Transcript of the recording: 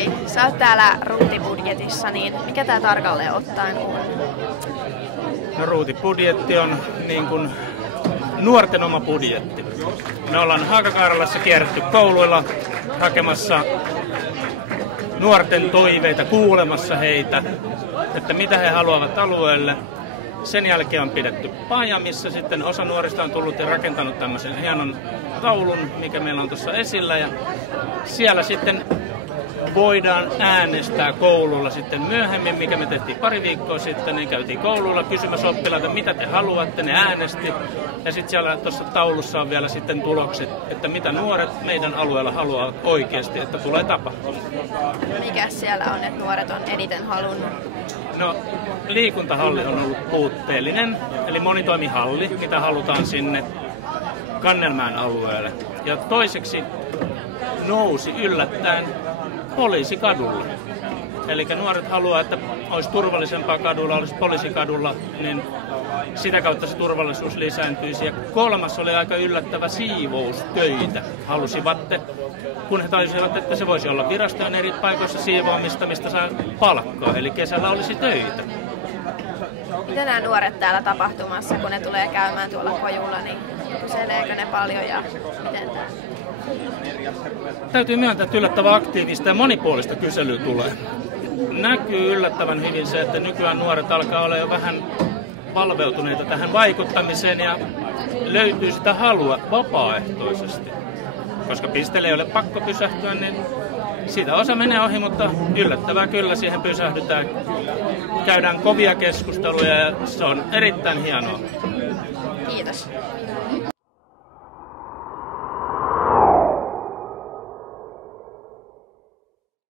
Hei, sä oot täällä Ruuti-budjetissa, niin mikä tää tarkalleen ottaen on? No Ruuti-budjetti on niin kuin nuorten oma budjetti. Me ollaan Haakakaaralassa kierretty kouluilla hakemassa nuorten toiveita, kuulemassa heitä, että mitä he haluavat alueelle. Sen jälkeen on pidetty paja, missä sitten osa nuorista on tullut ja rakentanut tämmöisen hienon taulun, mikä meillä on tuossa esillä. Ja siellä sitten voidaan äänestää koululla sitten myöhemmin, mikä me tehtiin pari viikkoa sitten, niin käytiin koululla kysymässä oppilaita, mitä te haluatte, ne äänesti. Ja sitten siellä tuossa taulussa on vielä sitten tulokset, että mitä nuoret meidän alueella haluaa oikeasti, että tulee tapahtumaan. Mikä siellä on, että nuoret on eniten halunnut? No, liikuntahalli on ollut puutteellinen, eli monitoimihalli, mitä halutaan sinne Kannelmäen alueelle. Ja toiseksi nousi yllättäen poliisikadulla. Eli nuoret haluaa, että olisi turvallisempaa kadulla, olisi poliisikadulla, niin sitä kautta se turvallisuus lisääntyisi. Ja kolmas oli aika yllättävä siivoustöitä. Halusivat, kun he tajusivat, että se voisi olla virastojen eri paikoissa siivoamista, mistä saa palkkaa, eli kesällä olisi töitä. Miten nämä nuoret täällä tapahtumassa, kun ne tulee käymään tuolla kojulla, niin kyseleekö ne paljon ja miten tämä? Täytyy myöntää, että yllättävän aktiivista ja monipuolista kyselyä tulee. Näkyy yllättävän hyvin se, että nykyään nuoret alkaa olla jo vähän valveutuneita tähän vaikuttamiseen ja löytyy sitä halua vapaaehtoisesti. Koska pisteelle ei ole pakko pysähtyä, niin siitä osa menee ohi, mutta yllättävää kyllä siihen pysähdytään. Käydään kovia keskusteluja ja se on erittäin hienoa. Kiitos.